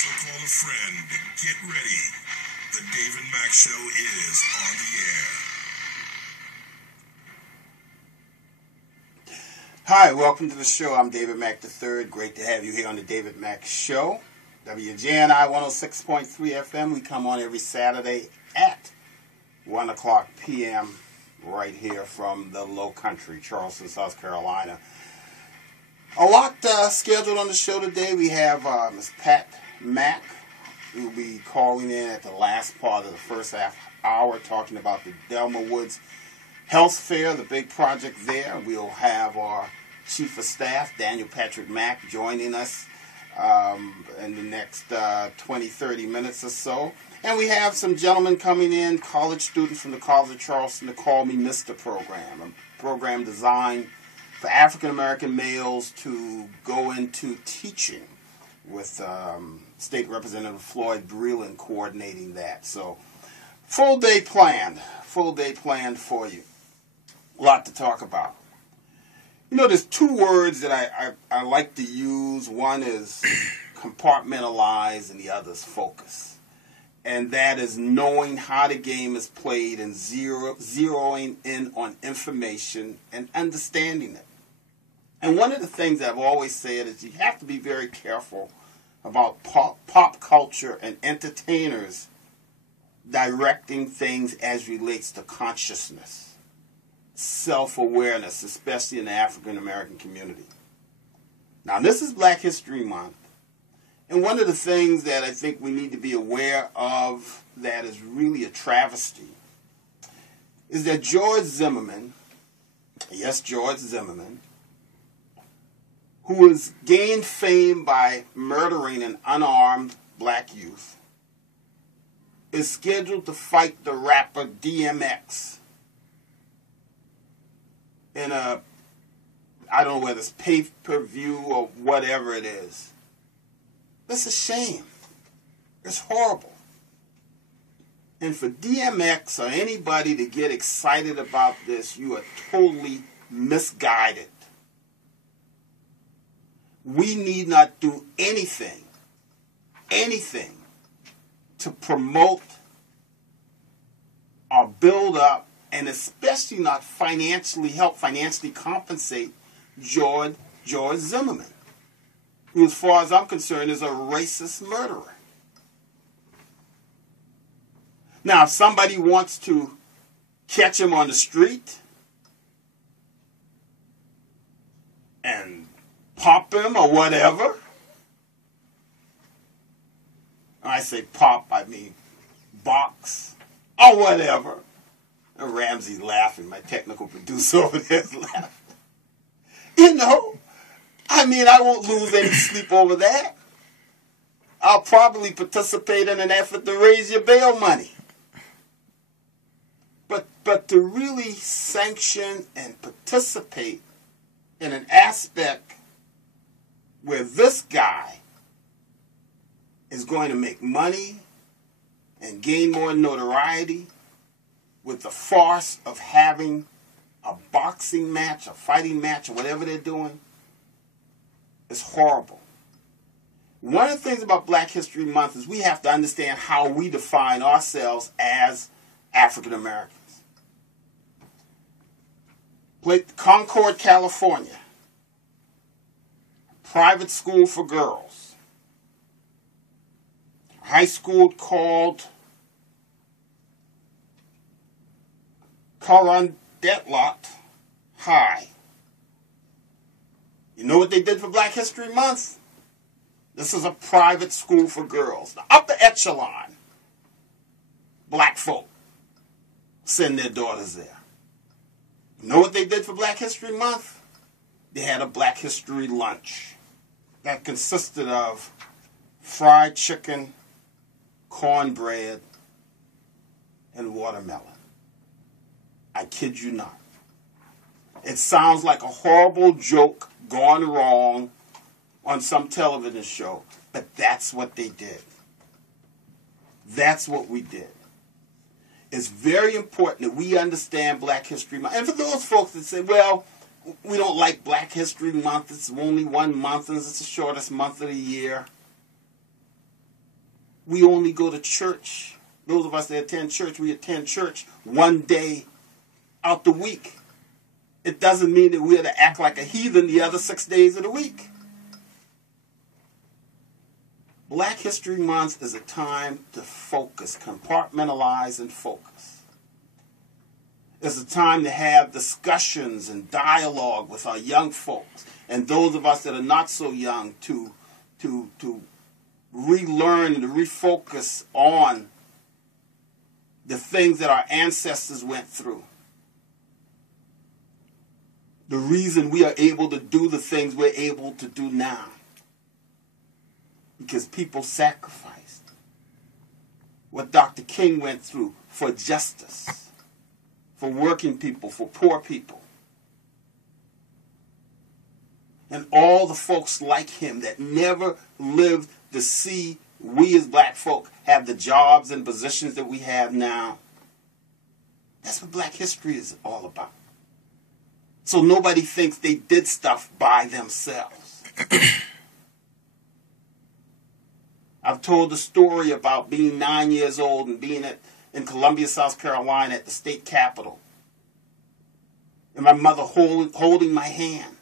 So call a friend. Get ready. The David Mack Show is on the air. Hi, welcome to the show. I'm David Mack III. Great to have you here on the David Mack Show. WJNI 106.3 FM. We come on every Saturday at 1 o'clock p.m. right here from the Low Country, Charleston, South Carolina. A lot scheduled on the show today. We have Ms. Pat Mack, who will be calling in at the last part of the first half hour talking about the Delma Woods Health Fair, the big project there. We'll have our Chief of Staff, Daniel Patrick Mack, joining us in the next 20, 30 minutes or so. And we have some gentlemen coming in, college students from the College of Charleston, to Call Me Mr. program, a program designed for African-American males to go into teaching with State Representative Floyd Breland coordinating that. So, full day planned for you. A lot to talk about. You know, there's two words that I like to use. One is compartmentalize and the other is focus. And that is knowing how the game is played and zeroing in on information and understanding it. And one of the things I've always said is you have to be very careful about pop culture and entertainers directing things as relates to consciousness, self-awareness, especially in the African-American community. Now, this is Black History Month, and one of the things that I think we need to be aware of that is really a travesty is that George Zimmerman, yes, George Zimmerman, who has gained fame by murdering an unarmed black youth, is scheduled to fight the rapper DMX in a, I don't know whether it's pay-per-view or whatever it is. That's a shame. It's horrible. And for DMX or anybody to get excited about this, you are totally misguided. We need not do anything to promote or build up, and especially not financially compensate George Zimmerman, who, as far as I'm concerned, is a racist murderer. Now, if somebody wants to catch him on the street and pop him or whatever, I say pop, I mean box or whatever. And Ramsey's laughing, my technical producer over there is laughing. You know, I mean, I won't lose any sleep over that. I'll probably participate in an effort to raise your bail money. But to really sanction and participate in an aspect where this guy is going to make money and gain more notoriety with the farce of having a boxing match, a fighting match, or whatever they're doing, is horrible. One of the things about Black History Month is we have to understand how we define ourselves as African Americans. Concord, California. Private school for girls. High school called Carondelet High. You know what they did for Black History Month? This is a private school for girls. The upper echelon black folk send their daughters there. You know what they did for Black History Month? They had a Black History lunch that consisted of fried chicken, cornbread, and watermelon. I kid you not. It sounds like a horrible joke gone wrong on some television show, but that's what they did. That's what we did. It's very important that we understand Black History Month. And for those folks that say, well, we don't like Black History Month, it's only 1 month and it's the shortest month of the year. we only go to church. Those of us that attend church, we attend church one day out the week. It doesn't mean that we're to act like a heathen the other 6 days of the week. Black History Month is a time to focus, compartmentalize and focus. It's a time to have discussions and dialogue with our young folks and those of us that are not so young to relearn and to refocus on the things that our ancestors went through. The reason we are able to do the things we're able to do now. Because people sacrificed. What Dr. King went through for justice, for working people, for poor people. And all the folks like him that never lived to see we as black folk have the jobs and positions that we have now. That's what black history is all about. So nobody thinks they did stuff by themselves. I've told the story about being 9 years old and being in Columbia, South Carolina at the state capitol. And my mother holding my hand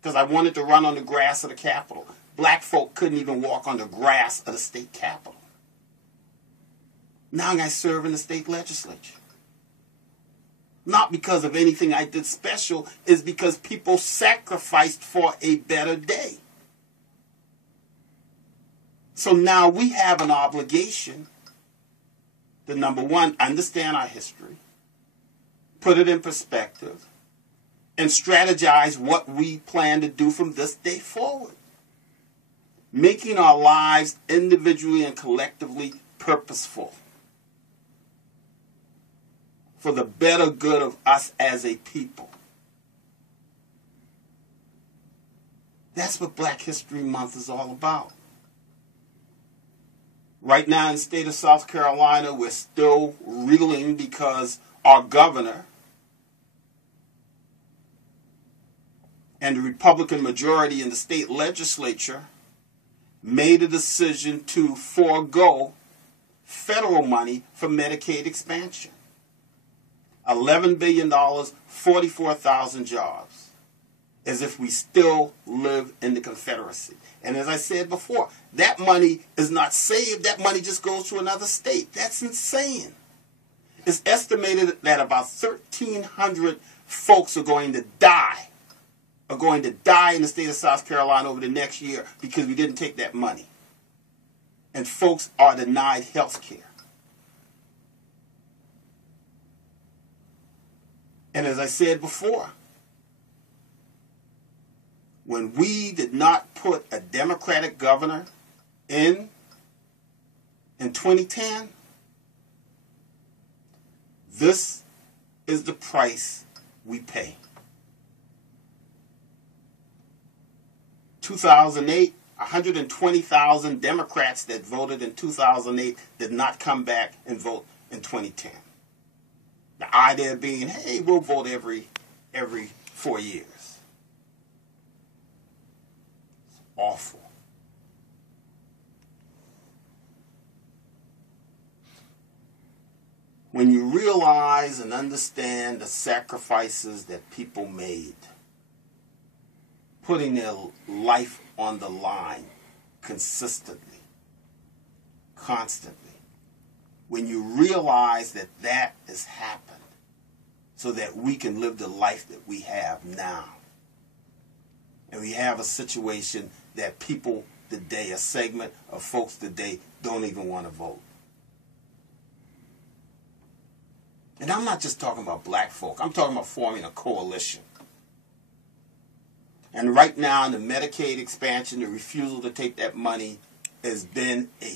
because I wanted to run on the grass of the capitol. Black folk couldn't even walk on the grass of the state capitol. Now I serve in the state legislature. Not because of anything I did special, it's because people sacrificed for a better day. So now we have an obligation to, number one, understand our history, put it in perspective, and strategize what we plan to do from this day forward. Making our lives individually and collectively purposeful for the better good of us as a people. That's what Black History Month is all about. Right now in the state of South Carolina, we're still reeling because our governor and the Republican majority in the state legislature made a decision to forego federal money for Medicaid expansion. $11 billion, 44,000 jobs, as if we still live in the Confederacy. And as I said before, that money is not saved. That money just goes to another state. That's insane. It's estimated that about 1,300 folks are going to die in the state of South Carolina over the next year because we didn't take that money. And folks are denied health care. And as I said before, when we did not put a Democratic governor in 2010, this is the price we pay. 2008, 120,000 Democrats that voted in 2008 did not come back and vote in 2010. The idea being, hey, we'll vote every 4 years. It's awful. When you realize and understand the sacrifices that people made, putting their life on the line consistently, constantly, when you realize that that has happened so that we can live the life that we have now, and we have a situation that people today, a segment of folks today, don't even want to vote. And I'm not just talking about black folk. I'm talking about forming a coalition. And right now, the Medicaid expansion, the refusal to take that money, has been a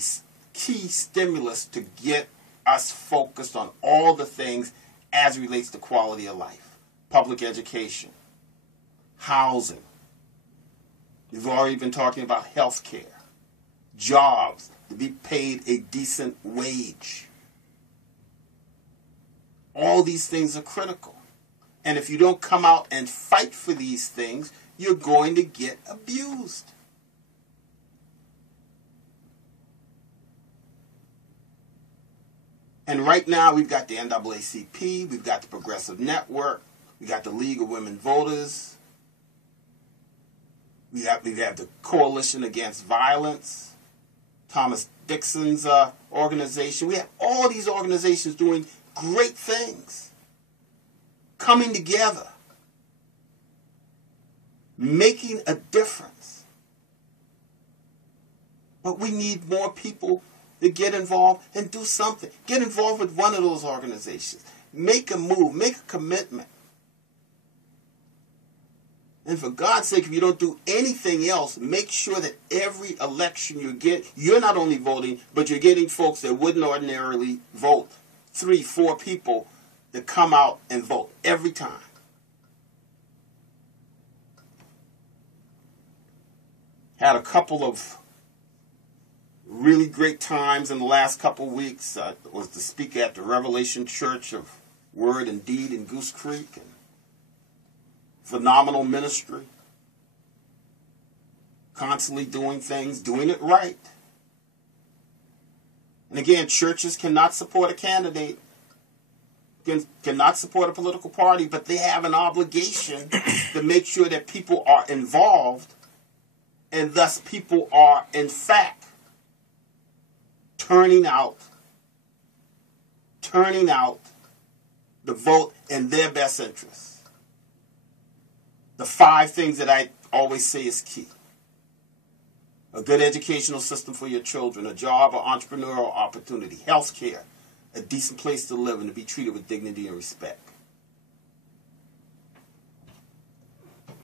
key stimulus to get us focused on all the things as it relates to quality of life. Public education, housing. We've already been talking about health care, jobs, to be paid a decent wage. All these things are critical. And if you don't come out and fight for these things, you're going to get abused. And right now we've got the NAACP, we've got the Progressive Network, we got the League of Women Voters, we have the Coalition Against Violence, Thomas Dixon's organization. We have all these organizations doing great things, coming together, making a difference. But we need more people to get involved and do something. Get involved with one of those organizations. Make a move. Make a commitment. And for God's sake, if you don't do anything else, make sure that every election you get, you're not only voting, but you're getting folks that wouldn't ordinarily vote. 3, 4 people that come out and vote every time. Had a couple of really great times in the last couple of weeks. Was to speak at the Revelation Church of Word and Deed in Goose Creek. And phenomenal ministry. Constantly doing things, doing it right. And again, churches cannot support a candidate, cannot support a political party, but they have an obligation to make sure that people are involved, and thus people are, in fact, turning out the vote in their best interests. The 5 things that I always say is key. A good educational system for your children, a job or entrepreneurial opportunity, health care, a decent place to live, and to be treated with dignity and respect.